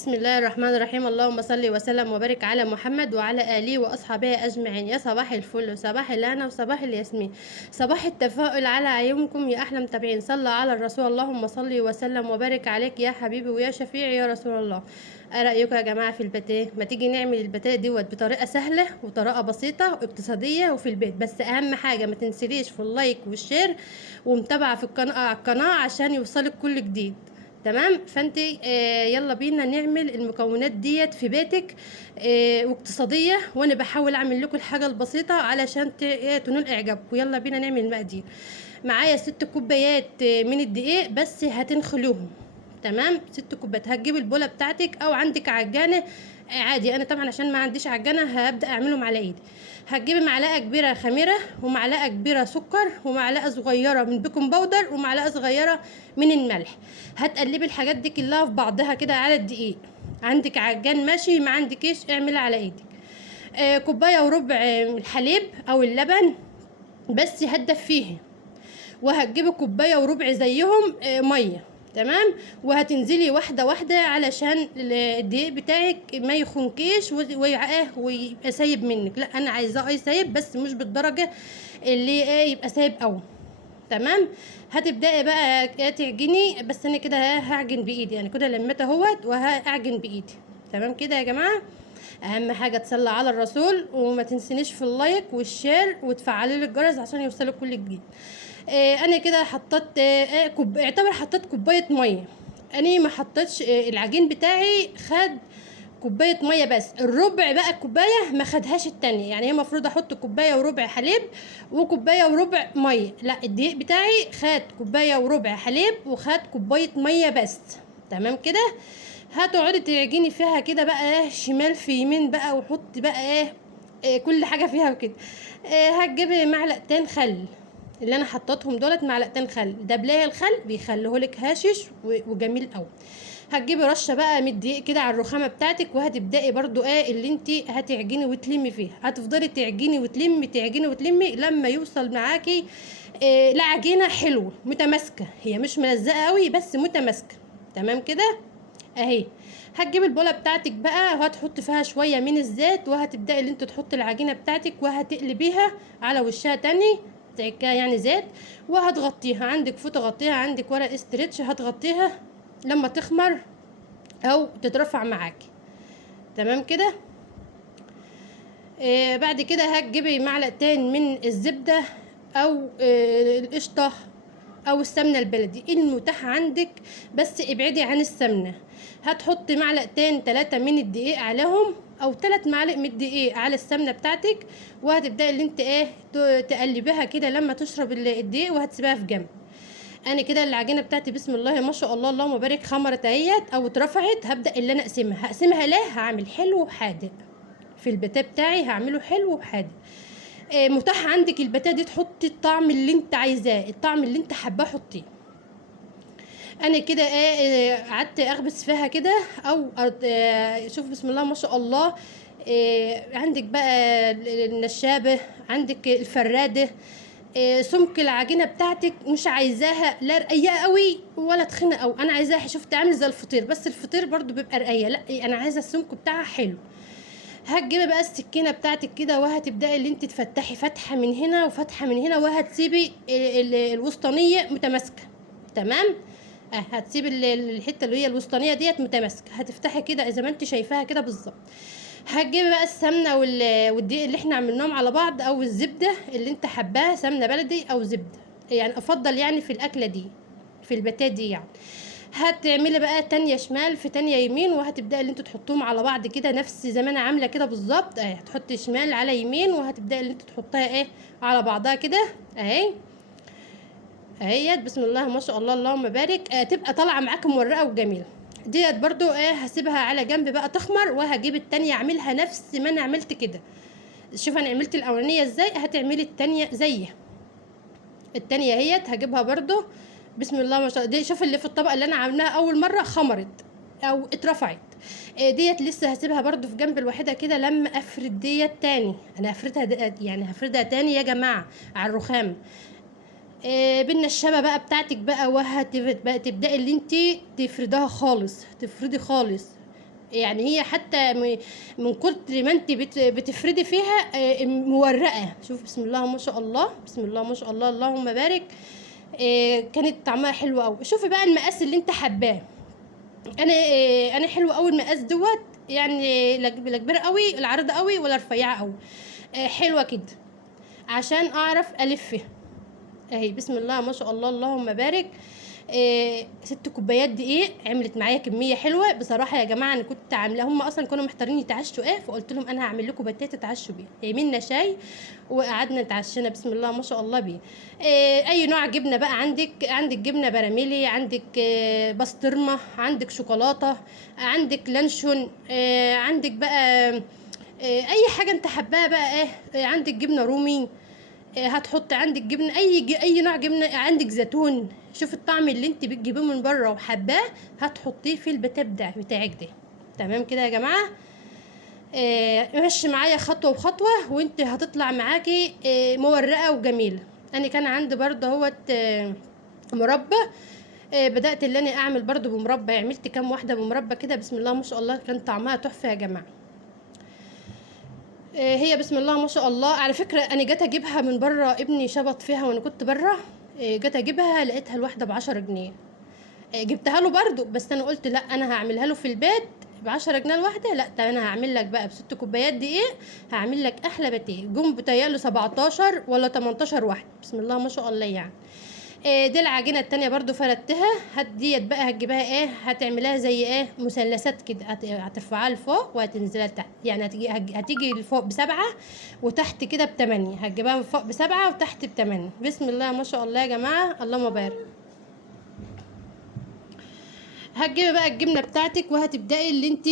بسم الله الرحمن الرحيم. اللهم صل وسلم وبارك على محمد وعلى آله وأصحابه أجمعين. يا صباح الفل وصباح الهنا وصباح الياسمين، صباح التفاؤل على عيونكم يا أحلى متابعين. صلى على الرسول، اللهم صل وسلم وبارك عليك يا حبيبي ويا شفيعي يا رسول الله. ايه رأيكم يا جماعة في الباتيه؟ ما تيجي نعمل الباتيه دوت بطريقة سهلة وطريقة بسيطة واقتصادية وفي البيت. بس أهم حاجة ما تنسليش في اللايك والشير ومتابعة في القناة عشان يوصلك كل جديد. تمام. فانت يلا بينا نعمل المكونات ديت في بيتك واقتصاديه، وانا بحاول اعمل لكم الحاجه البسيطه علشان تنول اعجابكم. يلا بينا نعمل المقادير. معايا 6 كوبايات من الدقيق، بس هتنخلوهم. تمام، 6 كوبايات. هتجيب البوله بتاعتك او عندك عجانه عادي. انا طبعا عشان ما عنديش عجانه هبدا اعملهم على ايدي. هتجيبي معلقه كبيره خميره، ومعلقه كبيره سكر، ومعلقه صغيره من بيكنج باودر، ومعلقه صغيره من الملح. هتقلبي الحاجات دي كلها في بعضها كده على الدقيق. عندك عجان ماشي، ما عندكيش اعملي على ايدك. كوبايه وربع الحليب او اللبن، بس هتدفيه. وهتجيبي كوبايه وربع زيهم ميه. تمام. وهتنزلي واحده واحده علشان الدقيق بتاعك ما يخنكيش ويبقى سايب منك. لا، انا عايزاه سايب، بس مش بالدرجه اللي يبقى سايب قوي. تمام. هتبداي بقى تعجني، بس انا كده هعجن بايدي، يعني كده لميت اهوت وهعجن بايدي. تمام كده يا جماعه. اهم حاجه تصلي على الرسول، وما تنسنيش في اللايك والشير وتفعلي لي الجرس عشان يوصلك كل جديد. انا كده حطيت اعتبر حطيت كوبايه ميه. انا ما حطيتش العجين بتاعي خد كوبايه ميه، بس الربع بقى الكوبايه ما خدهاش التانية. يعني هي المفروض احط كوبايه وربع حليب وكوبايه وربع ميه، لا الدقيق بتاعي خد كوبايه وربع حليب وخد كوبايه ميه بس. تمام كده. هتقعدي تعجني فيها كده بقى شمال في يمين بقى، وحطي بقى كل حاجه فيها وكده. هتجيبي معلقتين خل، اللي انا حطيتهم دولت معلقتين خل. ده بلاي الخل بيخليهولك هاشش وجميل قوي. هتجيبي رشه بقى من الدقيق كده على الرخامه بتاعتك، وهتبداي برضو اللي انت هتعجني وتلمي فيها. هتفضلي تعجني وتلمي تعجني وتلمي لما يوصل معاكي لا عجينه حلوه متماسكه، هي مش ملزقه قوي بس متماسكه. تمام كده اهي. هتجيب البوله بتاعتك بقى وهتحط فيها شويه من الزيت، وهتبداي اللي انت تحطي العجينه بتاعتك وهتقلبيها على وشها تاني تعكها يعني زيت. وهتغطيها، عندك فوطه غطيها، عندك ورق استرتش هتغطيها لما تخمر او تترفع معاكي. تمام كده. بعد كده هتجيبي معلقتين من الزبده او القشطه او السمنه البلدي المتاح عندك، بس ابعدي عن السمنه. هتحطي معلقتين 3 من الدقيق عليهم، او 3 معالق من الدقيق على السمنه بتاعتك. وهتبداي اللي انت تقلبيها كده لما تشرب الدقيق، وهتسيبها في جنب. انا كده العجينه بتاعتي بسم الله ما شاء الله اللهم بارك خمرت اهيت او اترفعت. هبدا اللي انا هقسمها ليه، هعمل حلو وحادق في البتاع بتاعي، هعمله حلو وحادق. متاح عندك البتاع دي تحطي الطعم اللي انت عايزاه، الطعم اللي انت حباه حطيه. انا كده قعدت اغبس فيها كده او شوف بسم الله ما شاء الله. عندك بقى النشابه، عندك الفراده. سمك العجينه بتاعتك مش عايزاها لا رقيقه قوي ولا تخينه قوي، انا عايزاها شفت عامل زي الفطير، بس الفطير برضو بيبقى رقيقه، لا انا عايزه السمك بتاعها حلو. هتجيبي بقى السكينه بتاعتك كده، وهتبداي اللي انت تفتحي فتحه من هنا وفتحه من هنا، وهتسيبي الوسطانيه متماسكه. تمام. هتسيبي الحته اللي هي الوسطانيه ديت متماسكه، هتفتحي كده زي ما انت شايفاها كده بالظبط. هتجيبي بقى السمنه والدقيق اللي احنا عملناهم على بعض، او الزبده اللي انت حباها، سمنه بلدي او زبده، يعني افضل يعني في الاكله دي، في البتات دي يعني. هتعملي بقى تانية شمال في تانية يمين، وهتبدأي اللي انتوا تحطوهم على بعض كده نفس زي ما انا عامله كده بالظبط. اهي هتحطي شمال على يمين، وهتبدأي اللي انتوا تحطيها على بعضها كده اهي. اهيت بسم الله ما شاء الله اللهم بارك. تبقى طالعه معاكي مورقه وجميله. ديت برضو هسيبها على جنب بقى تخمر، وهجيب التانية اعملها نفس ما انا عملت كده. شوف انا عملت الاولانيه ازاي، هتعملي التانية زيها. التانية اهيت هجيبها برضو بسم الله ما شاء الله. دي شوف اللي في الطبقه اللي انا عاملاها اول مره خمرت او اترفعت. ديت لسه هسيبها برضو في جنب الواحده كده لما افرد ديت تاني. انا هفردها يعني هفردها تاني يا جماعه على الرخام. بالنشابه بقى بتاعتك بقى، تبداي اللي انت تفردها خالص، تفردي خالص يعني هي حتى من كتر ما انت بتفردي فيها مورقه. شوف بسم الله ما شاء الله، بسم الله ما شاء الله، اللهم بارك. كانت طعمها حلو قوي. شوفي بقى المقاس اللي انت حباه. انا حلو قوي المقاس دوت، يعني لا كبيره قوي العريضه قوي ولا رفيعه قوي، حلوه كده عشان اعرف الفها. اهي بسم الله ما شاء الله، اللهم بارك. 6 كوبايات دقيق عملت معايا كميه حلوه بصراحه يا جماعه. انا كنت عامله، هم اصلا كانوا محتارين يتعشوا ايه، فقلت لهم انا هعمل لكم بتات تتعشوا بيها. عملنا شاي وقعدنا اتعشينا بسم الله ما شاء الله بيه. اي نوع جبنه بقى عندك جبنه براميلي، عندك بسطرمه، عندك شوكولاته، عندك لانشون، عندك بقى اي حاجه انت حباها بقى. عندك جبنه رومي، هتحط عندك جبنه اي نوع جبنه، عندك زيتون. شوف الطعم اللي انت بتجيبيه من بره وحباه هتحطيه في البتاع بتاعك ده. تمام كده يا جماعه. مشي معايا خطوه بخطوه وانت هتطلع معاكي مورقه وجميله. انا كان عندي برضه اهوت مربى. بدات اللي انا اعمل برضه بمربى، عملت كام واحده بمربى كده بسم الله ما شاء الله، كان طعمها تحفه يا جماعه. هي بسم الله ما شاء الله. على فكرة انا جيت اجيبها من بره، ابني شبط فيها وانا كنت بره. جيت اجيبها لقيتها الواحدة ب10 جنيه. جبتها له برضو، بس انا قلت لا انا هعملها له في البيت ب10 جنيه الواحدة. لا طب انا هعمل لك بقى ب6 كوبايات دقيق، هعمل لك احلى باتيه. جم بتهيأله 17 ولا 18 واحدة بسم الله ما شاء الله يعني. دي العجينه التانية برضو فردتها. ديت بقى هتجيبها هتعملها زي مثلثات كده، هترفعها لفوق وهتنزلها لتحت. يعني هتيجي لفوق ب7 وتحت كده ب8. هتجيبها من فوق ب7 وتحت ب8. بسم الله ما شاء الله يا جماعه، اللهم بارك. هتجيبي بقى الجبنه بتاعتك وهتبداي اللي انت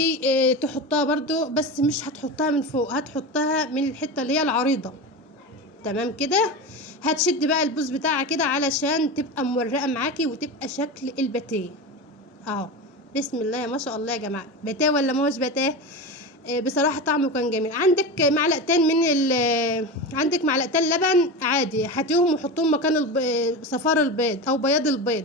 تحطها برضو، بس مش هتحطها من فوق، هتحطها من الحته اللي هي العريضه. تمام كده. هتشد بقى البوز بتاعها كده علشان تبقى مورقه معاكي وتبقى شكل الباتيه اهو. بسم الله ما شاء الله يا جماعه. باتيه ولا ما هوش باتيه؟ بصراحه طعمه كان جميل. عندك معلقتين عندك معلقتين لبن عادي، هاتيهم وحطهم مكان صفار البيض او بياض البيض.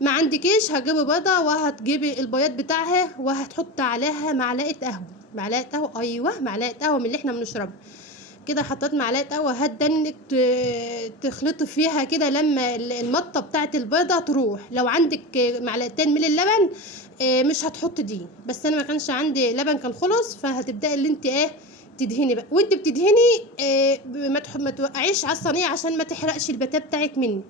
ما عندكيش هتجيبي بيضه وهتجيبي البياض بتاعها وهتحط عليها معلقه قهوه. معلقه قهوه، ايوه معلقه قهوه من اللي احنا بنشربها كده. حطيت معلقه قهوه هتدنك تخلطي فيها كده لما المطه بتاعت البيضه تروح. لو عندك معلقتين من اللبن مش هتحط دي، بس انا ما كانش عندي لبن كان خلص. فهتبداي اللي انت تدهني بقى. وانت بتدهني ما توقعيش على الصينيه عشان ما تحرقش الباتيه بتاعك منك.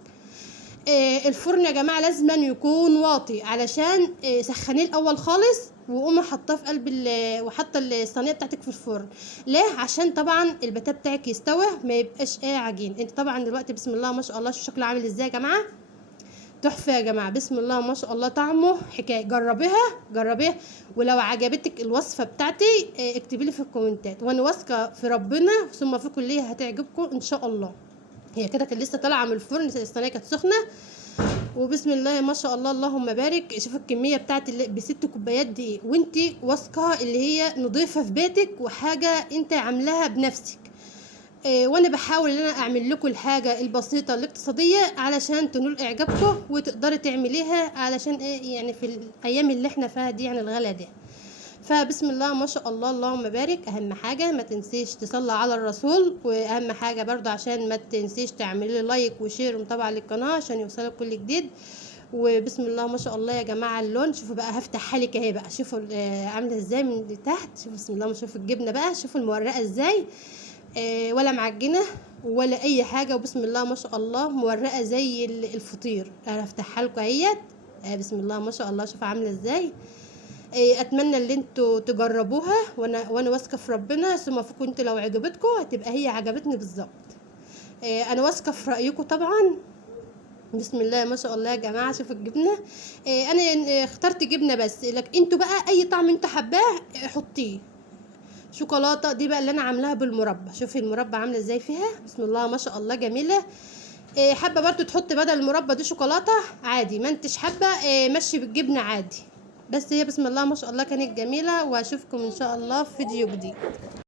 الفرن يا جماعه لازما يكون واطي علشان سخنيه الاول خالص وقومي حطاه في قلب وحاطه الصينيه بتاعتك في الفرن. ليه؟ عشان طبعا الباتيه بتاعك يستوي ما يبقاش عجين. انت طبعا دلوقتي بسم الله ما شاء الله شوف شكله عامل ازاي يا جماعه، تحفه يا جماعه. بسم الله ما شاء الله طعمه حكايه. جربيها ولو عجبتك الوصفه بتاعتي اكتبي لي في الكومنتات، وانا واثقه في ربنا ثم في كليه هتعجبكم ان شاء الله. هي كده كان لسه طالعه من الفرن، الصينيه كانت سخنه. وبسم الله ما شاء الله اللهم بارك. شوف الكميه بتاعت ب6 كوبايات دقيق وانت واثقه اللي هي نضيفه في بيتك وحاجه انت عاملاها بنفسك. وانا بحاول ان انا اعمل لكم الحاجه البسيطه الاقتصاديه علشان تنول اعجابكم وتقدري تعمليها علشان يعني في الايام اللي احنا فيها دي يعني الغلا ده. فبسم الله ما شاء الله اللهم بارك. اهم حاجه ما تنسيش تصلي على الرسول، واهم حاجه برضو عشان ما تنسيش تعملي لايك وشير ومتابعه للقناه عشان يوصلك كل جديد. وبسم الله ما شاء الله يا جماعه اللون. شوفوا بقى هفتحها لك اهي بقى، شوفوا عامله ازاي من تحت. شوفوا بسم الله ما شوفوا الجبنه بقى، شوفوا المورقه ازاي ولا معجنه ولا اي حاجه. وبسم الله ما شاء الله مورقه زي الفطير. انا هفتحها لكم اهيت. بسم الله ما شاء الله شوفوا عامله ازاي. اتمنى ان انتوا تجربوها وانا واثقه في ربنا ثم فيكم انتوا لو عجبتكم هتبقى هي عجبتني بالظبط. انا واثقه في رايكم طبعا. بسم الله ما شاء الله يا جماعه شوفوا الجبنه. انا اخترت جبنه بس، لكن انتوا بقى اي طعم انتوا حباه حطيه. شوكولاته دي بقى اللي انا عاملاها بالمربى. شوفي المربى عامله ازاي فيها بسم الله ما شاء الله جميله. حابه برضو تحط بدل المربى دي شوكولاته عادي، ما انتش حابه مشي بالجبنه عادي. بس هي بسم الله ما شاء الله كانت جميله، واشوفكم ان شاء الله في فيديو جديد.